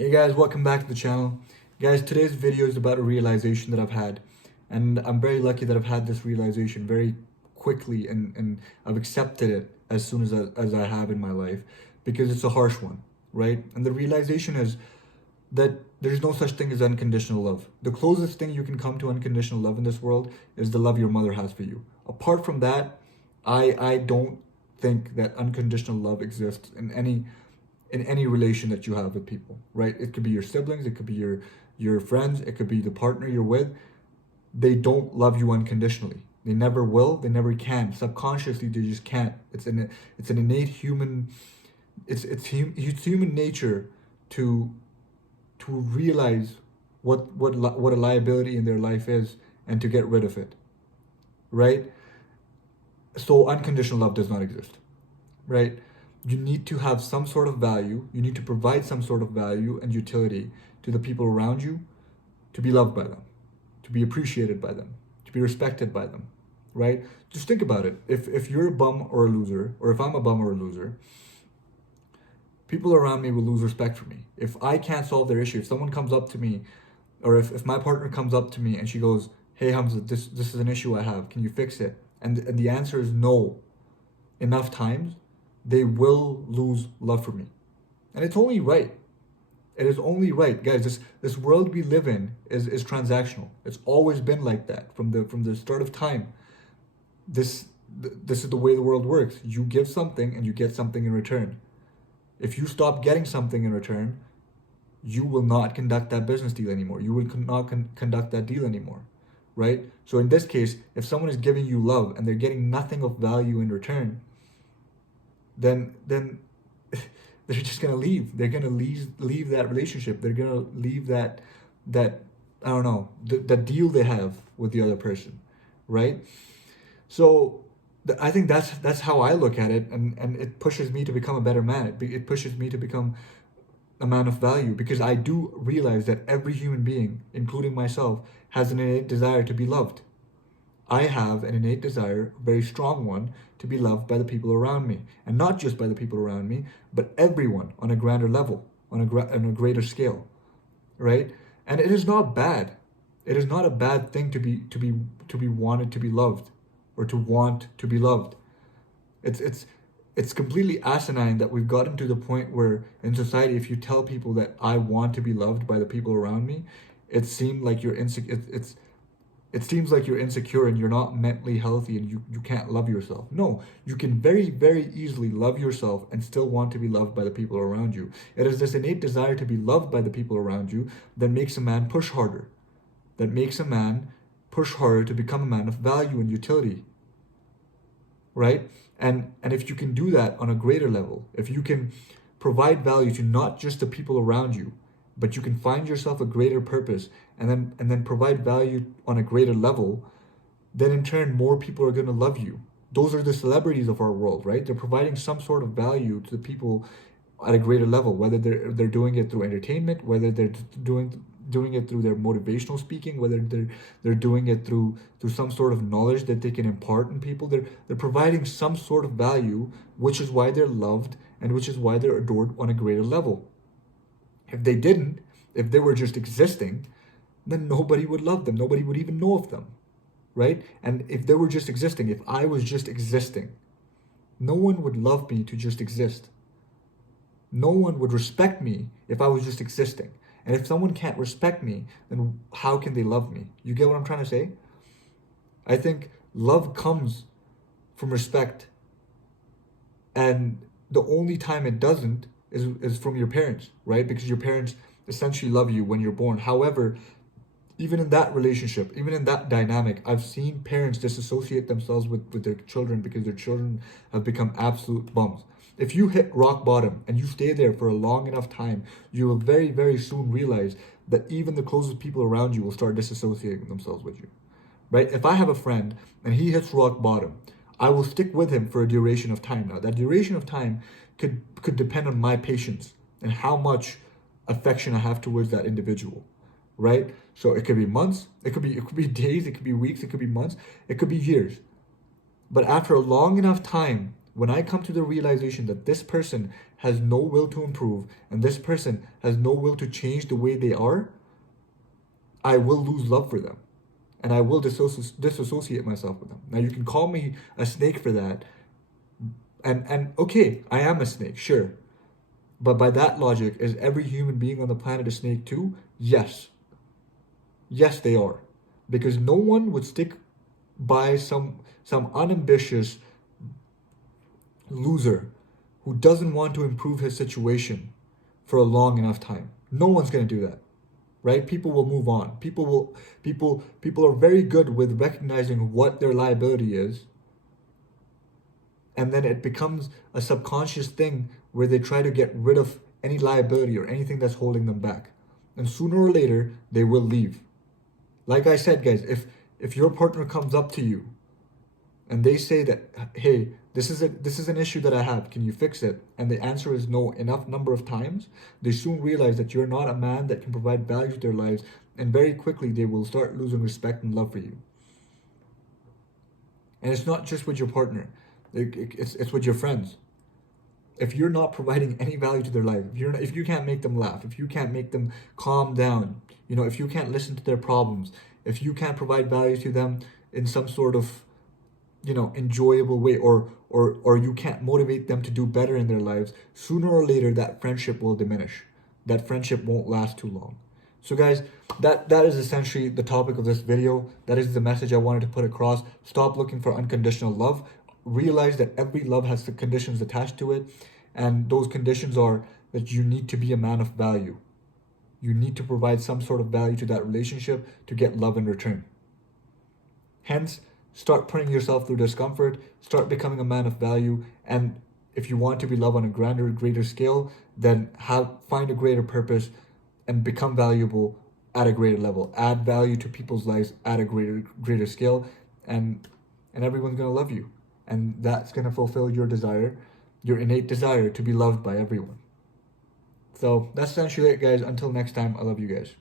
Hey guys, welcome back to the channel. Guys, today's video is about a realization that I've had. And I'm very lucky that I've had this realization very quickly and I've accepted it as soon as I have in my life because it's a harsh one, right? And the realization is that there's no such thing as unconditional love. The closest thing you can come to unconditional love in this world is the love your mother has for you. Apart from that, I don't think that unconditional love exists in any relation that you have with people, right? It could be your siblings, it could be your friends, it could be the partner you're with. They don't love you unconditionally. They never will, they never can. Subconsciously they just can't. It's an innate human it's human nature to realize what a liability in their life is and to get rid of it, right? So unconditional love does not exist, right? You need to have some sort of value. You need to provide some sort of value and utility to the people around you to be loved by them, to be appreciated by them, to be respected by them, right? Just think about it. If you're a bum or a loser, or if I'm a bum or a loser, people around me will lose respect for me. If I can't solve their issue, if someone comes up to me, or if my partner comes up to me and she goes, "Hey Hamza, this is an issue I have. Can you fix it?" And the answer is no enough times, they will lose love for me. And it's only right. It is only right. Guys, this world we live in is transactional. It's always been like that from the start of time. This is the way the world works. You give something and you get something in return. If you stop getting something in return, you will not conduct that business deal anymore. You will not conduct that deal anymore, right? So in this case, if someone is giving you love and they're getting nothing of value in return, then they're just gonna leave. They're gonna leave that relationship. They're gonna leave that I don't know the deal they have with the other person, right? So I think that's how I look at it, and it pushes me to become a better man. It pushes me to become a man of value because I do realize that every human being, including myself, has an innate desire to be loved. I have an innate desire, a very strong one, to be loved by the people around me. And not just by the people around me, but everyone on a grander level, on a greater scale, right? And it is not bad. It is not a bad thing to be wanted to be loved or to want to be loved. It's completely asinine that we've gotten to the point where in society, if you tell people that I want to be loved by the people around me, it seems like you're insecure. It seems like you're insecure and you're not mentally healthy and you can't love yourself. No, you can very, very easily love yourself and still want to be loved by the people around you. It is this innate desire to be loved by the people around you that makes a man push harder, that makes a man push harder to become a man of value and utility, right? And if you can do that on a greater level, if you can provide value to not just the people around you, but you can find yourself a greater purpose and then provide value on a greater level, then in turn more people are going to love you. Those are the celebrities of our world, right? They're providing some sort of value to the people at a greater level, whether they're doing it through entertainment, whether they're doing it through their motivational speaking, whether they're doing it through some sort of knowledge that they can impart in people. They're providing some sort of value, which is why they're loved and which is why they're adored on a greater level. If they didn't, if they were just existing, then nobody would love them. Nobody would even know of them, right? And if they were just existing, if I was just existing, no one would love me to just exist. No one would respect me if I was just existing. And if someone can't respect me, then how can they love me? You get what I'm trying to say? I think love comes from respect. And the only time it doesn't is from your parents, right? Because your parents essentially love you when you're born. However, even in that relationship, even in that dynamic, I've seen parents disassociate themselves with their children because their children have become absolute bums. If you hit rock bottom and you stay there for a long enough time, you will very, very soon realize that even the closest people around you will start disassociating themselves with you, right? If I have a friend and he hits rock bottom, I will stick with him for a duration of time. Now, that duration of time could depend on my patience and how much affection I have towards that individual, right? So it could be months, it could be days, it could be weeks, it could be months, it could be years. But after a long enough time, when I come to the realization that this person has no will to improve and this person has no will to change the way they are, I will lose love for them and I will disassociate myself with them. Now, you can call me a snake for that. And okay, I am a snake, sure. But by that logic, is every human being on the planet a snake too? Yes. Yes, they are. Because no one would stick by some unambitious loser who doesn't want to improve his situation for a long enough time. No one's going to do that. Right? People will move on. People are very good with recognizing what their liability is, and then it becomes a subconscious thing where they try to get rid of any liability or anything that's holding them back. And sooner or later, they will leave. Like I said, guys, if your partner comes up to you and they say that, hey, this is an issue that I have, can you fix it? And the answer is no enough number of times, they soon realize that you're not a man that can provide value to their lives, and very quickly they will start losing respect and love for you. And it's not just with your partner, it's with your friends. If you're not providing any value to their life, if you can't make them laugh, if you can't make them calm down, if you can't listen to their problems, if you can't provide value to them in some sort of enjoyable way, or you can't motivate them to do better in their lives, sooner or later that friendship will diminish. That friendship won't last too long. So guys, that is essentially the topic of this video. That is the message I wanted to put across. Stop looking for unconditional love. Realize that every love has the conditions attached to it, and those conditions are that you need to be a man of value. You need to provide some sort of value to that relationship to get love in return. Hence, start putting yourself through discomfort, start becoming a man of value, and if you want to be loved on a grander, greater scale, then find a greater purpose and become valuable at a greater level. Add value to people's lives at a greater scale, and everyone's gonna love you. And that's gonna fulfill your desire, your innate desire to be loved by everyone. So that's essentially it, guys. Until next time, I love you guys.